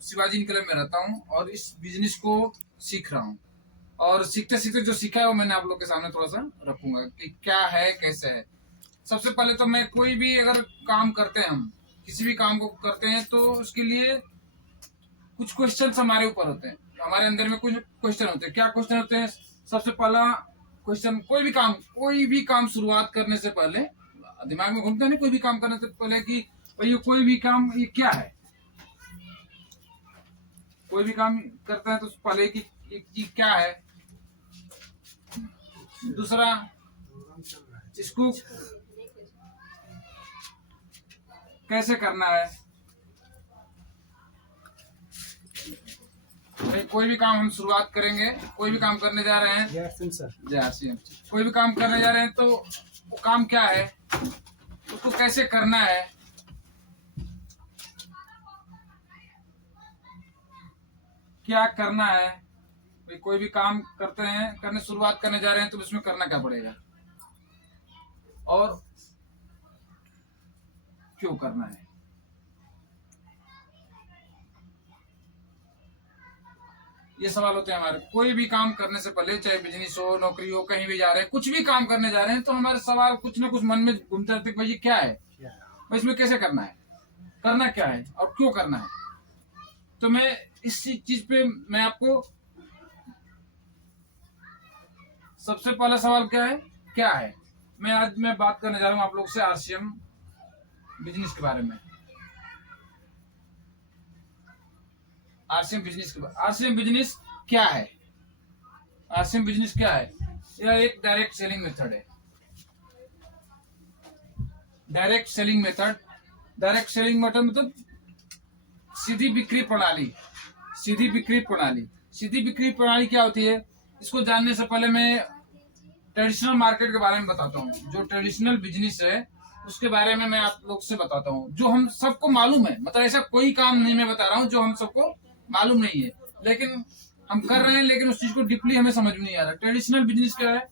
Shivaji enclave में रहता हूँ और इस बिजनेस को सीख रहा हूँ। और सीखते सीखते जो सीखा है वो मैंने आप लोग के सामने थोड़ा सा रखूंगा कि क्या है कैसे है। सबसे पहले तो मैं कोई भी अगर काम करते हैं, हम किसी भी काम को करते हैं तो उसके लिए कुछ क्वेश्चन हमारे ऊपर होते हैं, हमारे अंदर में कुछ क्वेश्चन होते हैं। क्या क्वेश्चन होते हैं? सबसे पहला क्वेश्चन, कोई भी काम शुरुआत करने से पहले दिमाग में घूमता है ना, कोई भी काम करने से पहले कि भाई ये कोई भी काम ये क्या है। कोई भी काम करता है तो पहले कि ये क्या है। दूसरा, इसको कैसे करना है। कोई भी काम हम शुरुआत करेंगे, कोई भी काम करने जा रहे हैं, जय कोई भी काम करने जा रहे हैं तो वो काम क्या है, उसको कैसे करना है, क्या करना है। भाई कोई भी काम करते हैं, करने शुरुआत करने जा रहे हैं तो उसमें करना क्या पड़ेगा और क्यों करना है। ये सवाल होते हैं हमारे। कोई भी काम करने से पहले, चाहे बिजनेस हो, नौकरी हो, कहीं भी जा रहे हैं, कुछ भी काम करने जा रहे हैं तो हमारे सवाल कुछ ना कुछ मन में घूमते रहते हैं, भाई ये क्या है, भाई इसमें कैसे करना है, करना क्या है और क्यों करना है। तो मैं इस चीज पे मैं आपको सबसे पहला सवाल क्या है आज मैं बात करने जा रहा हूँ आप लोग से आरसीएम बिजनेस के बारे में। आरसीएम बिजनेस क्या है? आरसीएम बिजनेस क्या है? यह एक डायरेक्ट सेलिंग मेथड है। डायरेक्ट सेलिंग मेथड मतलब सीधी बिक्री प्रणाली। सीधी बिक्री प्रणाली क्या होती है, इसको जानने से पहले मैं ट्रेडिशनल मार्केट के बारे में बताता हूँ। जो ट्रेडिशनल बिजनेस है उसके बारे में मैं आप लोग से बताता हूँ, जो हम सबको मालूम है। मतलब ऐसा कोई काम नहीं मैं बता रहा हूँ जो हम सबको मालूम नहीं है, लेकिन हम कर रहे हैं, लेकिन उस चीज को डीपली हमें समझ में नहीं आ रहा। ट्रेडिशनल बिजनेस क्या है?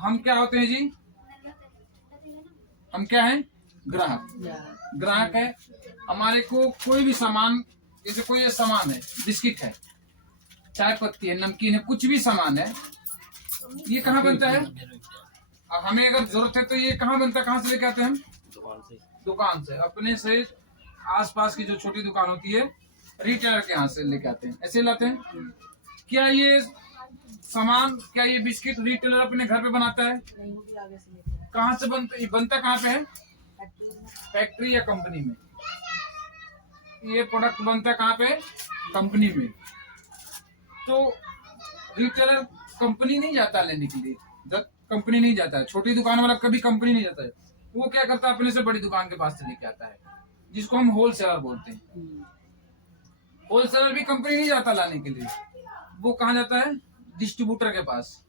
हम क्या होते हैं जी? हम क्या है? ग्राहक है। हमारे को कोई भी सामान, जैसे कोई सामान है, बिस्किट है, चाय पत्ती है, नमकीन है, कुछ भी सामान है, ये कहाँ बनता है? अब हमें अगर जरूरत है तो ये कहाँ बनता है, कहाँ से लेके आते हैं हम? दुकान से। अपने से आसपास की जो छोटी दुकान होती है, रिटेलर के यहाँ से लेके आते हैं, ऐसे लाते हैं। क्या ये सामान, क्या ये बिस्किट रिटेलर अपने घर पे बनाता है? कहाँ से बनता कहाँ पे है? फैक्ट्री या कंपनी में। ये प्रोडक्ट बनता कहाँ पे? कंपनी में। तो रिटेलर कंपनी नहीं जाता लेने के लिए, कंपनी नहीं जाता है। छोटी दुकान वाला कभी कंपनी नहीं जाता है। वो क्या करता है, अपने से बड़ी दुकान के पास से लेके आता है, जिसको हम होलसेलर बोलते हैं। होलसेलर भी कंपनी नहीं जाता लाने के लिए, वो कहाँ जाता है? डिस्ट्रीब्यूटर के पास।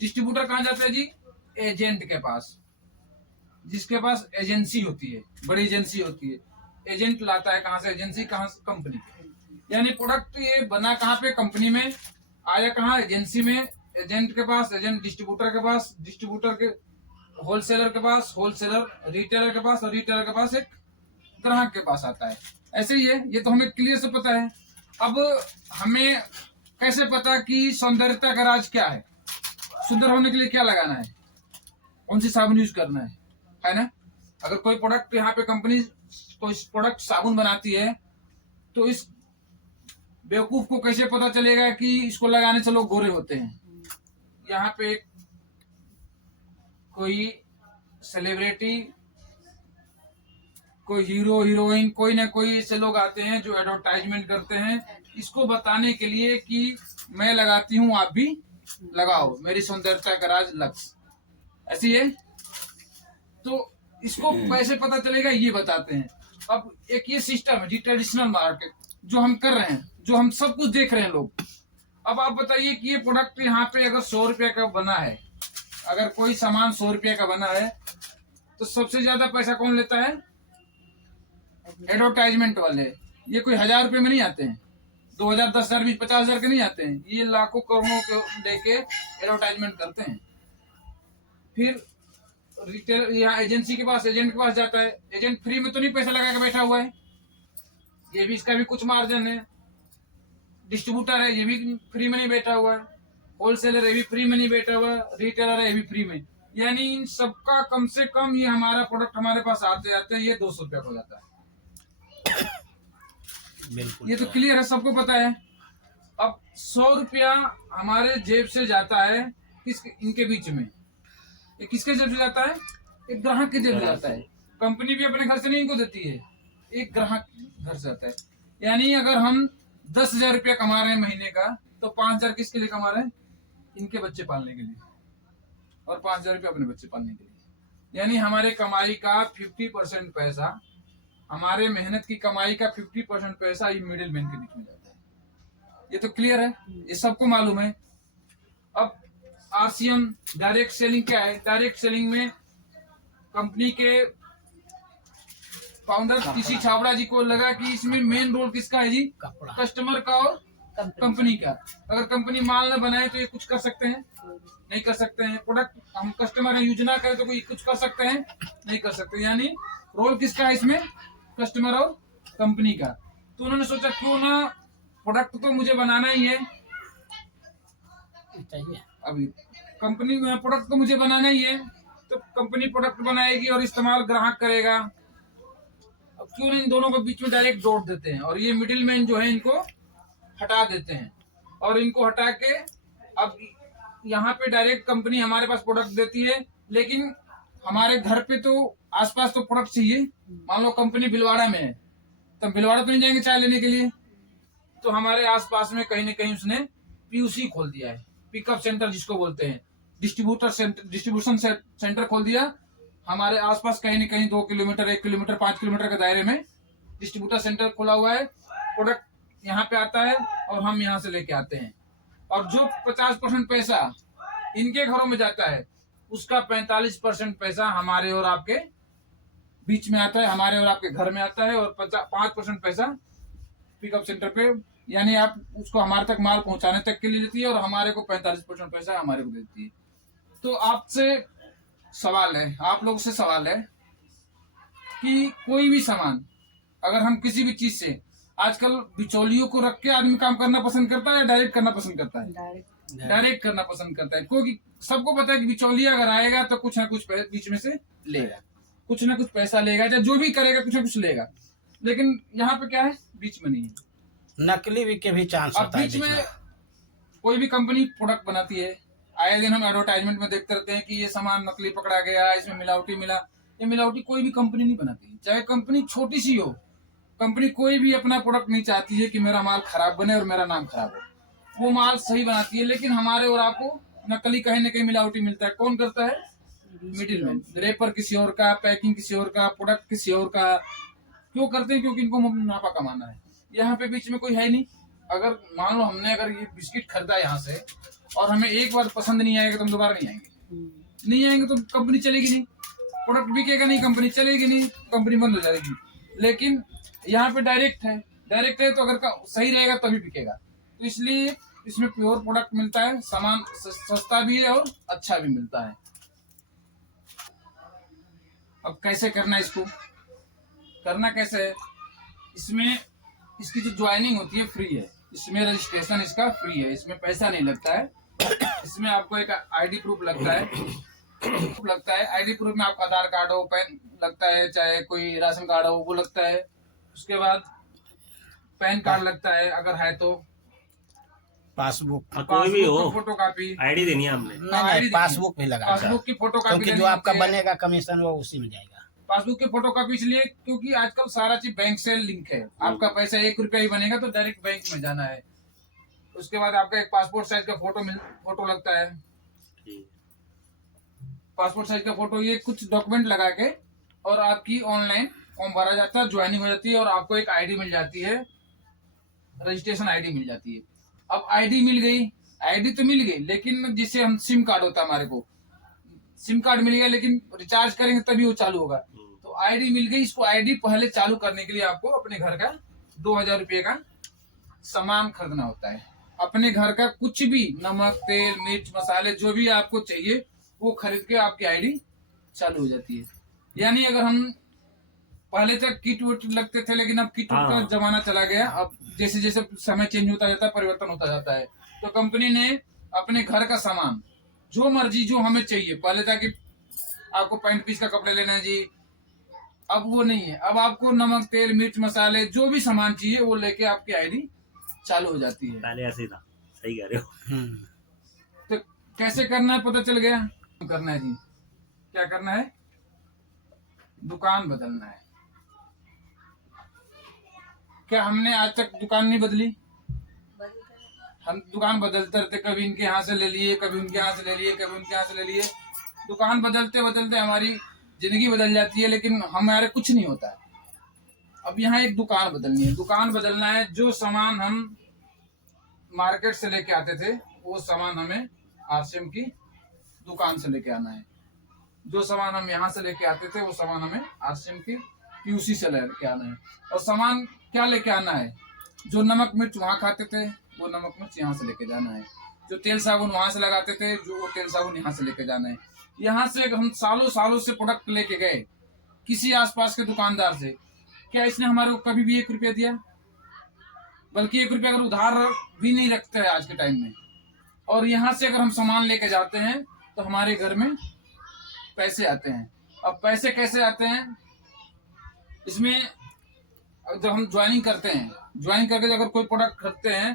डिस्ट्रीब्यूटर कहाँ जाता है जी? एजेंट के पास, जिसके पास एजेंसी होती है, बड़ी एजेंसी होती है। एजेंट लाता है कहाँ से? एजेंसी कहाँ से? कंपनी। यानी प्रोडक्ट ये बना कहाँ पे? कंपनी में। आया कहाँ? एजेंसी में। एजेंट के पास, एजेंट डिस्ट्रीब्यूटर के पास, डिस्ट्रीब्यूटर के होलसेलर के पास, होलसेलर रिटेलर के पास, और रिटेलर के पास एक ग्राहक के पास आता है। ऐसे ही है, ये तो हमें क्लियर से पता है। अब हमें कैसे पता कि सौंदर्यता का राज क्या है, सुंदर होने के लिए क्या लगाना है, कौन सी साबुन यूज करना है ना। अगर कोई प्रोडक्ट यहाँ पे कंपनी कोई प्रोडक्ट साबुन बनाती है तो इस बेवकूफ को कैसे पता चलेगा कि इसको लगाने से लोग गोरे होते हैं। यहाँ पे कोई सेलिब्रिटी, कोई हीरो हीरोइन, कोई ना कोई ऐसे लोग आते हैं जो एडवर्टाइजमेंट करते हैं, इसको बताने के लिए कि मैं लगाती हूँ, आप भी लगाओ, मेरी सौंदर्यता का राज लक्स। ऐसी है। तो इसको कैसे पता चलेगा, ये बताते हैं। अब एक ये सिस्टम है जी, ट्रेडिशनल मार्केट, जो हम कर रहे हैं, जो हम सब कुछ देख रहे हैं लोग। अब आप बताइए कि ये प्रोडक्ट यहाँ पे अगर 100 रुपये का बना है, अगर कोई सामान 100 रुपये का बना है, तो सबसे ज्यादा पैसा कौन लेता है? एडवर्टाइजमेंट वाले। ये कोई 1000 रुपये में नहीं आते हैं, 2000, 10,000, 20,000, 50,000 के नहीं आते हैं, ये लाखों करोड़ों के लेके एडवर्टाइजमेंट करते हैं। फिर रिटेल यहाँ एजेंसी के पास, एजेंट के पास जाता है। एजेंट फ्री में तो नहीं पैसा लगा के बैठा हुआ है, ये भी इसका भी कुछ मार्जिन है। डिस्ट्रीब्यूटर है, ये भी फ्री में नहीं बैठा हुआ है। होलसेलर है, ये भी फ्री में नहीं बैठा हुआ है। रिटेलर है, ये भी फ्री में। यानी इन सबका कम से कम ये हमारा प्रोडक्ट हमारे पास आते आते ये 200 रुपया हो जाता है। बिल्कुल, ये तो क्लियर है, सबको पता है। अब 100 रुपया हमारे जेब से जाता है इनके बीच में। ये किसके जेब से जाता है? एक ग्राहक के जेब से जाता है। कंपनी भी अपने घर से नहीं इनको देती है, एक ग्राहक घर से आता है। यानी अगर हम 10,000 रुपया कमा रहे हैं महीने का, तो 5,000 किसके लिए कमा रहे हैं? इनके बच्चे पालने के लिए, और 5,000 रुपया अपने बच्चे पालने के लिए। यानी हमारे कमाई का 50% पैसा, हमारे मेहनत की कमाई का 50% पैसा ये मिडिल मैन के बीच में जाता है। ये तो क्लियर है, ये सबको मालूम है। अब RCM डायरेक्ट सेलिंग क्या है? डायरेक्ट सेलिंग में कंपनी के फाउंडर किसी छाबड़ा जी को लगा कि इसमें मेन रोल किसका है जी? कस्टमर का और कंपनी का। अगर कंपनी माल न बनाए तो ये कुछ कर सकते हैं? नहीं कर सकते हैं। प्रोडक्ट हम कस्टमर यूज ना करें तो कोई कुछ कर सकते हैं? नहीं कर सकते। यानी रोल किसका है इसमें? कस्टमर और कंपनी का। तो उन्होंने सोचा क्यों ना प्रोडक्ट तो मुझे बनाना ही है, अभी कंपनी में प्रोडक्ट तो मुझे बनाना ही है, तो कंपनी प्रोडक्ट बनाएगी और इस्तेमाल ग्राहक करेगा। अब क्यों इन दोनों को बीच में डायरेक्ट जोड़ देते हैं और ये मिडिल मैन जो है इनको हटा देते हैं। और इनको हटा के अब यहाँ पे डायरेक्ट कंपनी हमारे पास प्रोडक्ट देती है, लेकिन हमारे घर पे तो आसपास तो प्रोडक्ट चाहिए। मान लो कंपनी भीलवाड़ा में है, तो भीलवाड़ा तो नहीं जाएंगे चाय लेने के लिए, तो हमारे आसपास में कहीं न कहीं उसने PUC खोल दिया है, पिकअप सेंटर जिसको बोलते हैं, डिस्ट्रीब्यूशन सेंटर खोल दिया। हमारे आसपास कहीं न कहीं 2 किलोमीटर, 1 किलोमीटर, 5 किलोमीटर के दायरे में डिस्ट्रीब्यूटर सेंटर खोला हुआ है। प्रोडक्ट यहाँ पे आता है और हम यहाँ से लेके आते हैं। और जो 50% पैसा इनके घरों में जाता है, उसका 45% पैसा हमारे और आपके बीच में आता है, हमारे और आपके घर में आता है। और 5% पैसा पिकअप सेंटर पे, यानी आप उसको हमारे तक माल पहुंचाने तक के लिए देती है, और हमारे को 45% पैसा हमारे को देती है। तो आपसे सवाल है, आप लोग से सवाल है कि कोई भी सामान अगर हम किसी भी चीज से, आजकल बिचौलियों को रख के आदमी काम करना पसंद करता है या डायरेक्ट करना पसंद करता है? डायरेक्ट करना पसंद करता है, क्योंकि सबको पता है कि बिचौलिया अगर आएगा तो कुछ ना कुछ बीच में से लेगा, कुछ ना कुछ पैसा लेगा, या जो भी करेगा कुछ ना कुछ लेगा। लेकिन यहाँ पे क्या है? बीच में नहीं है, नकली भी के भी चांस होता है। बीच में कोई भी कंपनी प्रोडक्ट बनाती है, आए दिन हम एडवर्टाइजमेंट में देखते रहते हैं कि ये सामान नकली पकड़ा गया, इसमें मिलावटी मिला। ये मिलावटी कोई भी कंपनी नहीं बनाती, चाहे कंपनी छोटी सी हो। कंपनी कोई भी अपना प्रोडक्ट नहीं चाहती है कि मेरा माल खराब बने और मेरा नाम खराब हो। वो माल सही बनाती है, लेकिन हमारे और आपको नकली कहीं न कहीं मिलावटी मिलता है। कौन करता है? Middle man. रेपर किसी और का, पैकिंग किसी और का, प्रोडक्ट किसी और का। क्यों करते हैं? क्योंकि इनको मुनाफा कमाना है। यहाँ पे बीच में कोई है नहीं। अगर मान लो हमने अगर ये बिस्किट खरीदा यहाँ से और हमें एक बार पसंद नहीं आएगा तो हम दोबारा नहीं आएंगे। नहीं आएंगे तो कंपनी चलेगी नहीं, प्रोडक्ट बिकेगा नहीं, कंपनी चलेगी नहीं, कंपनी बंद हो जाएगी। लेकिन यहाँ पे डायरेक्ट है तो अगर सही रहेगा तभी बिकेगा। तो इसलिए इसमें प्योर प्रोडक्ट मिलता है, सामान सस्ता भी है और अच्छा भी मिलता है। अब कैसे करना है इसको? करना कैसे है? इसमें इसकी जो ज्वाइनिंग होती है फ्री है, इसमें रजिस्ट्रेशन इसका फ्री है, इसमें पैसा नहीं लगता है। इसमें आपको एक ID प्रूफ लगता है। ID प्रूफ में आपका आधार कार्ड हो, पैन लगता है, चाहे कोई राशन कार्ड हो वो लगता है। उसके बाद पैन कार्ड लगता है अगर है तो, पासबुक कोई भी हो, फोटो कॉपी, ID देनी है हमने। नहीं, पासबुक भी लगा, पासबुक की फोटो कॉपी, क्योंकि जो आपका बनेगा कमीशन वो उसी में जाएगा। पासबुक की फोटो कॉपी इसलिए क्योंकि आजकल सारा चीज बैंक से लिंक है। आपका पैसा 1 रुपया ही बनेगा तो डायरेक्ट बैंक में जाना है। उसके बाद आपका एक पासपोर्ट साइज का फोटो लगता है। पासपोर्ट साइज का फोटो, ये कुछ डॉक्यूमेंट लगा के और आपकी ऑनलाइन फॉर्म भरा जाता है, ज्वाइनिंग हो जाती है और आपको एक ID मिल जाती है, रजिस्ट्रेशन ID मिल जाती है। अब ID मिल गई, ID तो मिल गई, लेकिन जिससे हम सिम कार्ड होता है, हमारे को सिम कार्ड मिल गया, लेकिन रिचार्ज करेंगे तभी वो चालू होगा। तो ID मिल गई। इसको ID पहले चालू करने के लिए आपको अपने घर का 2,000 रुपये का सामान खरीदना होता है। अपने घर का कुछ भी, नमक, तेल, मिर्च, मसाले, जो भी आपको चाहिए वो खरीद के आपकी ID चालू हो जाती है। यानी अगर हम पहले तक किट वुट लगते थे, लेकिन अब किट वुट का हाँ। जमाना चला गया। अब जैसे जैसे समय चेंज होता जाता है, परिवर्तन होता जाता है, तो कंपनी ने अपने घर का सामान जो मर्जी जो हमें चाहिए, पहले था कि आपको 35 पीस का कपड़े लेना है जी, अब वो नहीं है। अब आपको नमक तेल मिर्च मसाले जो भी सामान चाहिए वो लेके आपकी आईडी चालू हो जाती है। पहले ऐसे ही था, सही कह रहे हो। तो कैसे करना है पता चल गया। करना है जी, क्या करना है, दुकान बदलना है। क्या हमने आज तक दुकान नहीं बदली? हम दुकान बदलते रहते, कभी इनके यहाँ से ले लिए, कभी उनके यहाँ से ले लिए, कभी उनके यहाँ से ले लिए। दुकान बदलते बदलते हमारी जिंदगी बदल जाती है, लेकिन हमारे कुछ नहीं होता है। अब यहाँ एक दुकान बदलनी है, दुकान बदलना है। जो सामान हम मार्केट से लेके आते थे वो सामान हमें आरसीएम की दुकान से लेके आना है। जो सामान हम यहाँ से लेके आते थे वो सामान हमें आरसीएम की पीयूसी से लेके आना है। और सामान क्या लेके आना है, जो नमक मिर्च वहाँ खाते थे वो नमक मिर्च यहाँ से लेके जाना है। जो तेल साबुन वहाँ से लगाते थे जो वो तेल साबुन यहाँ से लेके जाना है। यहाँ से हम सालों सालों से प्रोडक्ट लेके गए किसी आसपास के दुकानदार से, क्या इसने हमारे को कभी भी 1 रुपया दिया? बल्कि 1 रुपया अगर उधार भी नहीं रखते हैं आज के टाइम में। और यहाँ से अगर हम सामान लेके जाते हैं तो हमारे घर में पैसे आते हैं। अब पैसे कैसे आते हैं, इसमें जब हम ज्वाइनिंग करते हैं, ज्वाइन करके अगर कोई प्रोडक्ट खरीदते हैं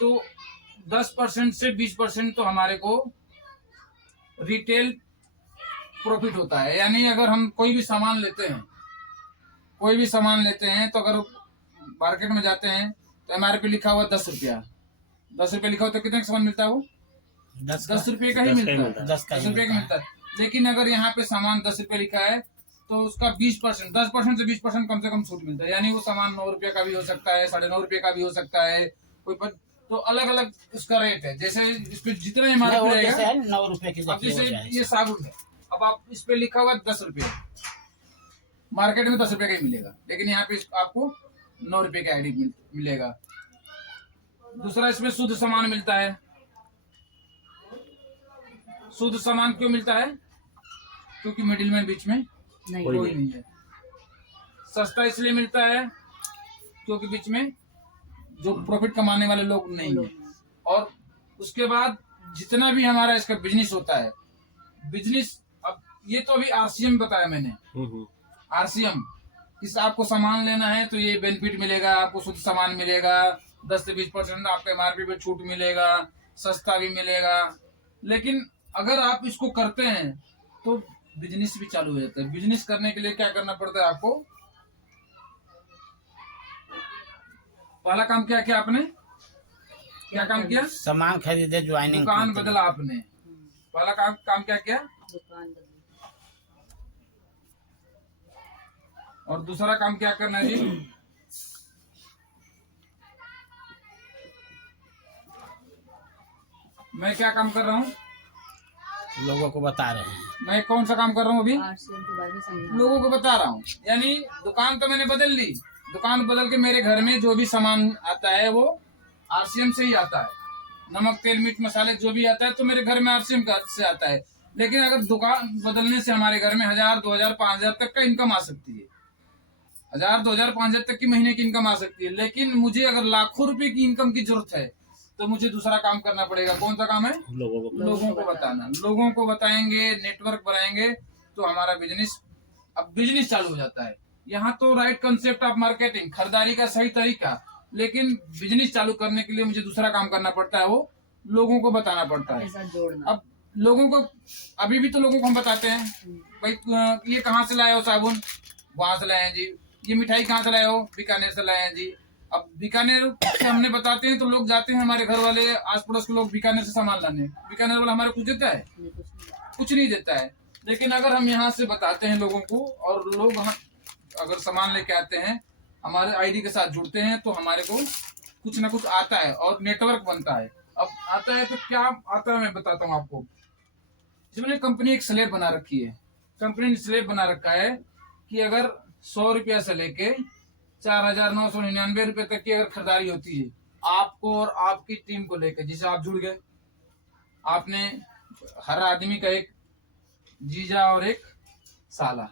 तो 10% से 20% तो हमारे को रिटेल प्रॉफिट होता है। यानी अगर हम कोई भी सामान लेते हैं, कोई भी सामान लेते हैं तो अगर मार्केट में जाते हैं तो एमआरपी लिखा हुआ 10 रुपया, 10 रुपये लिखा हुआ तो कितने का सामान मिलता है वो? 10 रुपये का ही 10 का ही मिलता मिलता है, है। 10 रुपये का मिलता है। लेकिन अगर यहाँ पे सामान 10 रुपये लिखा है तो उसका 20%, 10% से 20% कम से कम छूट मिलता है। यानी वो सामान 9 रुपये का भी हो सकता है, 9.5 रुपये का भी हो सकता है, कोई तो अलग अलग उसका रेट है। जैसे इस पे जितना एमआरपी रहेगा, 9 रुपए की अब देखिए जैसे हो जाए। ये साबुन है, अब आप इस पे लिखा हुआ 10 रुपये, मार्केट में 10 रुपये का ही मिलेगा, लेकिन यहाँ पे आपको 9 रुपये का आईडी मिलेगा। दूसरा, इसमें शुद्ध सामान मिलता है। शुद्ध सामान क्यों मिलता है? क्योंकि मिडिलमैन बीच में कोई नहीं है। सस्ता इसलिए मिलता है क्योंकि बीच में जो प्रॉफिट कमाने वाले लोग नहीं है। और उसके बाद जितना भी हमारा इसका बिजनेस होता है, बिजनेस, अब ये तो अभी आरसीएम बताया मैंने, आरसीएम, इस आपको सामान लेना है तो ये बेनिफिट मिलेगा, आपको शुद्ध सामान मिलेगा, 10 से 20% आपके एमआरपी पे छूट मिलेगा, सस्ता भी मिलेगा। लेकिन अगर आप इसको करते हैं तो बिजनेस भी चालू हो जाता है। बिजनेस करने के लिए क्या करना पड़ता है आपको? पहला काम क्या किया आपने? क्या काम किया? सामान खरीदे, ज्वाइनिंग, दुकान बदला आपने। पहला काम क्या किया? और दूसरा काम क्या करना है जी? मैं क्या काम कर रहा हूँ? लोगों को बता रहे हैं। मैं कौन सा काम कर रहा हूँ अभी? आरसीएम के बारे में समझा। लोगों को बता रहा हूँ। यानी दुकान तो मैंने बदल ली, दुकान बदल के मेरे घर में जो भी सामान आता है वो आरसीएम से ही आता है। नमक तेल मिर्च मसाले जो भी आता है तो मेरे घर में आरसीएम से आता है। लेकिन अगर दुकान बदलने से हमारे घर में 1000, 2000, 5000 तक का इनकम आ सकती है। 1000, 2000, 5000 तक की महीने की इनकम आ सकती है। लेकिन मुझे अगर लाखों रुपए की इनकम की जरूरत है तो मुझे दूसरा काम करना पड़ेगा। कौन सा काम है? लोगों को बताना। लोगों को बताएंगे, नेटवर्क बनाएंगे तो हमारा बिजनेस, अब बिजनेस चालू हो जाता है। यहाँ तो राइट कंसेप्ट ऑफ मार्केटिंग, खरीदारी का सही तरीका, लेकिन बिजनेस चालू करने के लिए मुझे दूसरा काम करना पड़ता है, वो लोगों को बताना पड़ता है। ऐसा जोड़ना। अब लोगों को, अभी भी तो लोगों को हम बताते हैं, भाई ये कहाँ से लाए हो साबुन? वहां से लाए हैं जी। ये मिठाई कहाँ से लाए हो? बीकानेर से लाए हैं जी। अब बीकानेर से हमने बताते हैं तो लोग जाते हैं, हमारे घर वाले, आस पड़ोस के लोग बीकानेर से सामान लाने। बीकानेर वाला हमारे कुछ देता है? कुछ नहीं देता है। लेकिन अगर हम यहाँ से बताते हैं लोगों को और लोग अगर सामान लेके आते हैं, हमारे आईडी के साथ जुड़ते हैं तो हमारे को कुछ ना कुछ आता है और नेटवर्क बनता है। अब आता है तो क्या आता है मैं बताता हूँ आपको। इसमें कंपनी एक स्लैब बना रखी है। कंपनी ने स्लैब बना रखा है कि अगर 100 रुपया से लेके 4999 रुपए तक की अगर खरीदारी होती है आपको और आपकी टीम को लेकर, जिसे आप जुड़ गए, आपने हर आदमी का एक जीजा और एक साला,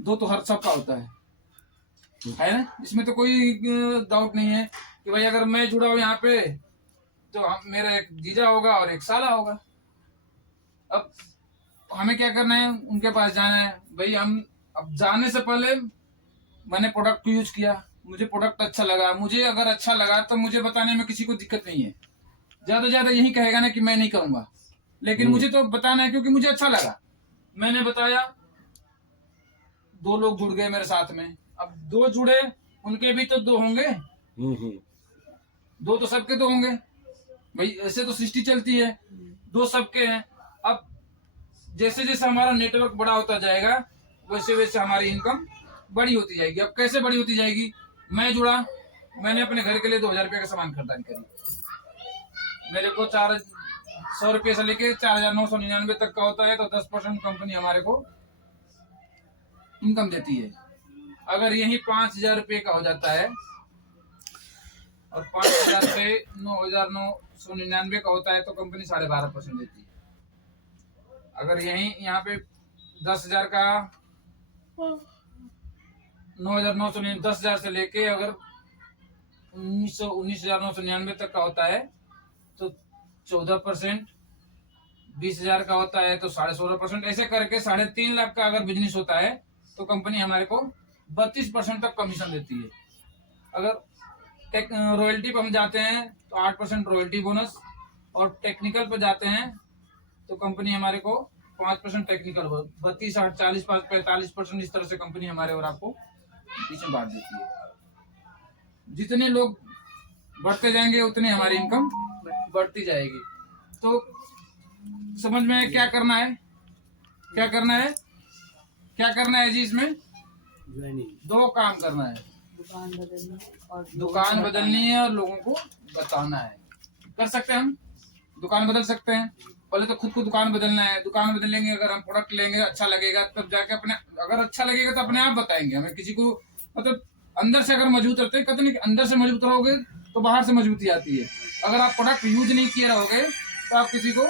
दो तो हर सबका होता है ना। इसमें तो कोई डाउट नहीं है कि भाई अगर मैं जुड़ा हूं यहाँ पे तो मेरा एक जीजा होगा और एक साला होगा। अब हमें क्या करना है, उनके पास जाना है भाई। हम अब जाने से पहले मैंने प्रोडक्ट को यूज किया, मुझे प्रोडक्ट अच्छा लगा, मुझे अगर अच्छा लगा तो मुझे बताने में किसी को दिक्कत नहीं है। ज्यादा से ज्यादा यही कहेगा ना कि मैं नहीं करूंगा, लेकिन मुझे तो बताना है क्योंकि मुझे अच्छा लगा, मैंने बताया। दो लोग जुड़ गए मेरे साथ में, अब दो जुड़े, उनके भी तो दो होंगे, दो तो सबके दो होंगे भाई, ऐसे तो सृष्टि चलती है, दो सबके हैं। अब जैसे जैसे हमारा नेटवर्क बड़ा होता जाएगा वैसे वैसे हमारी इनकम बड़ी होती जाएगी। अब कैसे बड़ी होती जाएगी, मैं जुड़ा, मैंने अपने घर के लिए 2000 रुपये का सामान खरीदारी करी, मेरे को 400 रुपये से लेके 4999 तक का होता है, तो 10% कंपनी हमारे को इनकम देती है। अगर यही 5000 रुपये का हो जाता है और 5000 से 9999 का होता है तो कंपनी 12.5% देती है। अगर यही यहाँ पे 10,000 का 9,999 10,000 से लेके अगर 19,999 तक का होता है तो 14%, 20,000 का होता है तो 16.5%, ऐसे करके 3.5 लाख का अगर बिजनेस होता है तो कंपनी हमारे को 32% तक कमीशन देती है। अगर रॉयल्टी पर हम जाते हैं तो 8% रॉयल्टी बोनस, और टेक्निकल पर जाते हैं तो कंपनी हमारे को 5% टेक्निकल, 32, 8, 40, 45% इस तरह से कंपनी हमारे और आपको पीछे बांट देती है। जितने लोग बढ़ते जाएंगे उतनी हमारी इनकम बढ़ती जाएगी। तो समझ में क्या करना है, क्या करना है, क्या करना है जी। इसमें दो काम करना है, दुकान बदलनी है और लोगों को बताना है। कर सकते हैं हम, दुकान बदल सकते हैं। पहले तो खुद को दुकान बदलना है, दुकान बदलेंगे, अगर हम प्रोडक्ट लेंगे अच्छा लगेगा तब जाके अपने, अगर अच्छा लगेगा तो अपने आप बताएंगे हमें। किसी को मतलब अंदर से अगर मजबूत रहते हैं, कहते नहीं अंदर से मजबूत रहोगे तो बाहर से मजबूती आती है। अगर आप प्रोडक्ट यूज नहीं किए रहोगे तो आप किसी को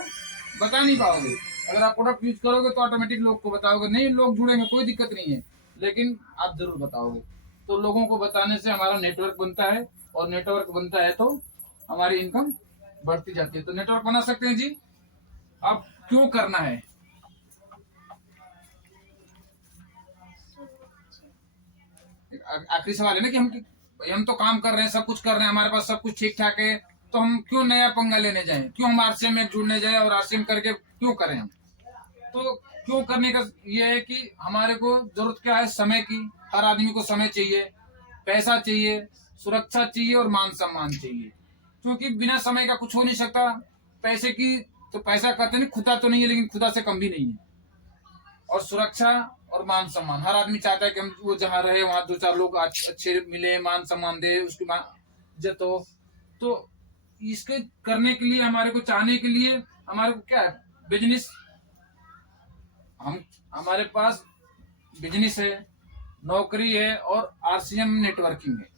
बता नहीं पाओगे। अगर आप प्रोडक्ट यूज करोगे तो ऑटोमेटिक लोग को बताओगे, नहीं लोग जुड़ेंगे, कोई दिक्कत नहीं है, लेकिन आप जरूर बताओगे। तो लोगों को बताने से हमारा नेटवर्क बनता है, और नेटवर्क बनता है तो हमारी इनकम बढ़ती जाती है। तो नेटवर्क बना सकते हैं जी। अब क्यों करना है, आखिरी सवाल है ना कि हम तो काम कर रहे हैं, सब कुछ कर रहे हैं, हमारे पास सब कुछ ठीक ठाक है, तो हम क्यों नया पंगा लेने जाएं, क्यों हम आरसीएम में जुड़ने जाएं और आरसीएम करके क्यों करें हम। तो क्यों करने का ये है कि हमारे को जरूरत क्या है, समय की। हर आदमी को समय चाहिए, पैसा चाहिए, सुरक्षा चाहिए और मान सम्मान चाहिए, क्योंकि बिना समय का कुछ हो नहीं सकता। पैसे की तो पैसा कहते नहीं, खुदा तो नहीं है लेकिन खुदा से कम भी नहीं है। और सुरक्षा और मान सम्मान, हर आदमी चाहता है कि हम वो जहाँ रहे वहाँ 2-4 लोग अच्छे मिले, मान सम्मान दे, उसकी इज्जत हो। तो इसके करने के लिए हमारे को, चाहने के लिए हमारे को क्या है, बिजनेस। हमारे पास बिजनेस है, नौकरी है और आरसीएम नेटवर्किंग है,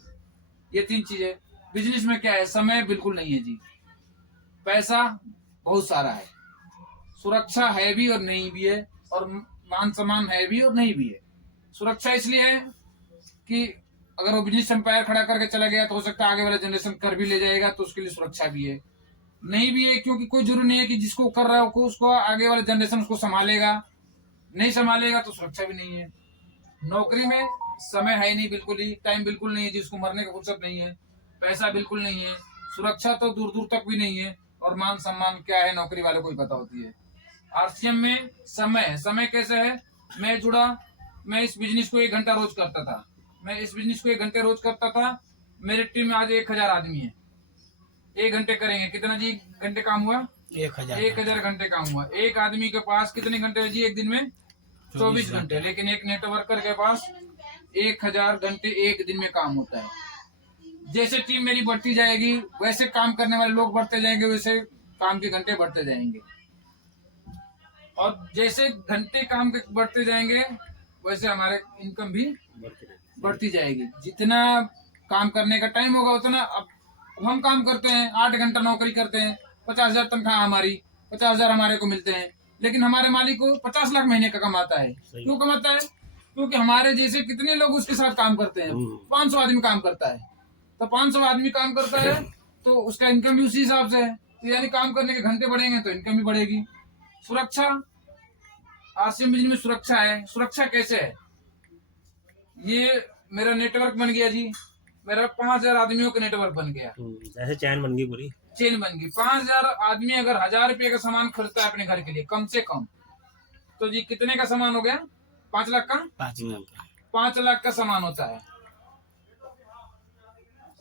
ये 3 चीजें। बिजनेस में क्या है, समय बिल्कुल नहीं है जी, पैसा बहुत सारा है, सुरक्षा है भी और नहीं भी है, और मान सम्मान है भी और नहीं भी है। सुरक्षा इसलिए है कि अगर वो बिजनेस एम्पायर खड़ा करके चला गया तो हो सकता है आगे वाला जनरेशन कर भी ले जाएगा, तो उसके लिए सुरक्षा भी है। नहीं भी है क्योंकि कोई जरूरी नहीं है कि जिसको कर रहा हो उसको आगे वाला जनरेशन उसको संभालेगा, नहीं संभालेगा तो सुरक्षा भी नहीं है। नौकरी में समय है ही नहीं, बिल्कुल ही टाइम बिल्कुल नहीं है, जिसको मरने का फुर्सत नहीं है, पैसा बिल्कुल नहीं है, सुरक्षा तो दूर दूर तक भी नहीं है, और मान सम्मान क्या है नौकरी वाले को ही पता होती है। आरसीएम में समय है। समय कैसे है, मैं जुड़ा, मैं इस बिजनेस को 1 घंटा रोज करता था, मैं इस बिजनेस को 1 घंटे रोज करता था, मेरे टीम में आज 1000 आदमी है, 1 घंटे करेंगे, कितना जी घंटे काम हुआ, 1000 घंटे काम हुआ। एक आदमी के पास कितने घंटे जी एक दिन में, 24 घंटे, लेकिन एक नेटवर्कर के पास 1000 घंटे एक दिन में काम होता है। जैसे टीम मेरी बढ़ती जाएगी वैसे काम करने वाले लोग बढ़ते जाएंगे, वैसे काम के घंटे बढ़ते जाएंगे, और जैसे घंटे काम के बढ़ते जाएंगे वैसे हमारे इनकम भी बढ़ती जाएगी। जितना काम करने का टाइम होगा उतना, अब हम काम करते हैं 8 घंटा नौकरी करते हैं, 50,000 तनख्वाह हमारी, 50,000 हमारे को मिलते हैं, लेकिन हमारे मालिक को 50 लाख महीने का कमाता है। क्यों कमाता है, क्योंकि हमारे जैसे कितने लोग उसके साथ काम करते हैं। 500 आदमी काम करता है, तो 500 आदमी काम करता है तो उसका इनकम भी उसी हिसाब से है। तो यानी काम करने के घंटे बढ़ेंगे तो इनकम भी बढ़ेगी। सुरक्षा, आरसीएम बिजली में सुरक्षा है। सुरक्षा कैसे है? ये मेरा नेटवर्क बन गया जी, मेरा 5000 आदमियों का नेटवर्क बन गया, जैसे चैन बन गई पूरी, चेन बन गई। 5000 आदमी अगर 1000 रुपये का सामान खरीदता है अपने घर के लिए कम से कम, तो जी कितने का सामान हो गया? 5 लाख का। 5 लाख का। 5 लाख का सामान होता है।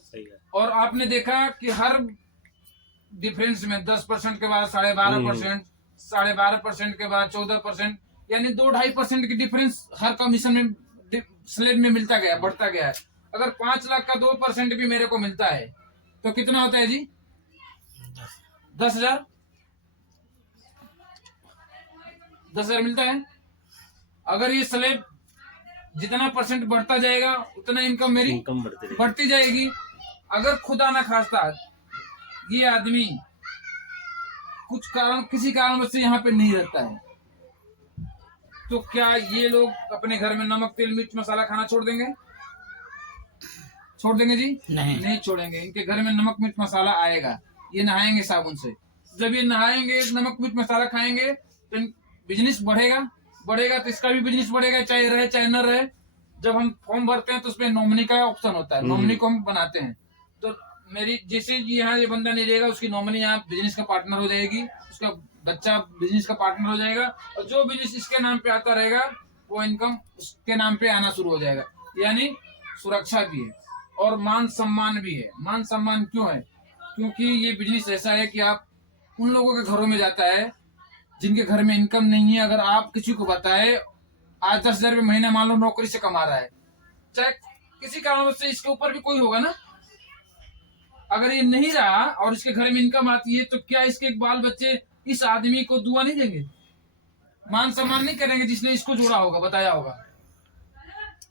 सही है। और आपने देखा कि हर डिफरेंस में 10% के बाद 12.5%, 12.5% के बाद 14%, यानी 2-2.5% की डिफरेंस हर कमीशन में स्लेब में मिलता गया, बढ़ता गया है। अगर 5 लाख का 2% भी मेरे को मिलता है तो कितना होता है जी? 10,000। 10,000 मिलता है। अगर ये स्लेब जितना परसेंट बढ़ता जाएगा उतना इनकम मेरी इनकम बढ़ती जाएगी। अगर खुदा ना खास्ता ये आदमी कुछ कारण, किसी कारण से यहाँ पे नहीं रहता है, तो क्या ये लोग अपने घर में नमक तेल मिर्च मसाला खाना छोड़ देंगे? छोड़ देंगे जी? नहीं छोड़ेंगे। इनके घर में नमक मिर्च मसाला आएगा। ये नहाएंगे साबुन से। जब ये नहाएंगे, नमक मिर्च मसाला खाएंगे, तो बिजनेस बढ़ेगा तो इसका भी बिजनेस बढ़ेगा, चाहे रहे चाहे न रहे। जब हम फॉर्म भरते हैं तो उसमें नॉमिनी का ऑप्शन होता है, नॉमिनी को हम बनाते हैं। तो मेरी जैसे यहाँ ये बंदा नहीं रहेगा, उसकी नॉमिनी यहाँ बिजनेस का पार्टनर हो जाएगी, उसका बच्चा बिजनेस का पार्टनर हो जाएगा, और जो बिजनेस इसके नाम पे आता रहेगा वो इनकम उसके नाम पे आना शुरू हो जाएगा। यानी सुरक्षा भी है और मान सम्मान भी है। मान सम्मान क्यों है? क्योंकि ये बिजनेस ऐसा है कि आप उन लोगों के घरों में जाता है जिनके घर में इनकम नहीं है। अगर आप किसी को बताए आज 10,000 रुपये महीना मान लो नौकरी से कमा रहा है, चाहे किसी कारण से इसके ऊपर भी कोई होगा ना, अगर ये नहीं रहा और इसके घर में इनकम आती है, तो क्या इसके बाल बच्चे इस आदमी को दुआ नहीं देंगे, मान सम्मान नहीं करेंगे जिसने इसको जोड़ा होगा, बताया होगा?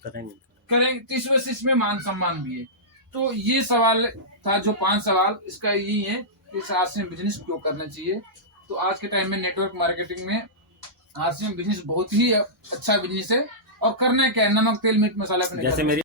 करेंगे। तो इस वजह से इसमें मान सम्मान भी है। तो ये सवाल था, जो 5 सवाल, इसका यही है कि आरसीएम बिजनेस क्यों करना चाहिए। तो आज के टाइम में नेटवर्क मार्केटिंग में आरसीएम बिजनेस बहुत ही अच्छा बिजनेस है। और करना क्या है? नमक तेल मिर्च मसाला अपने जैसे मेरी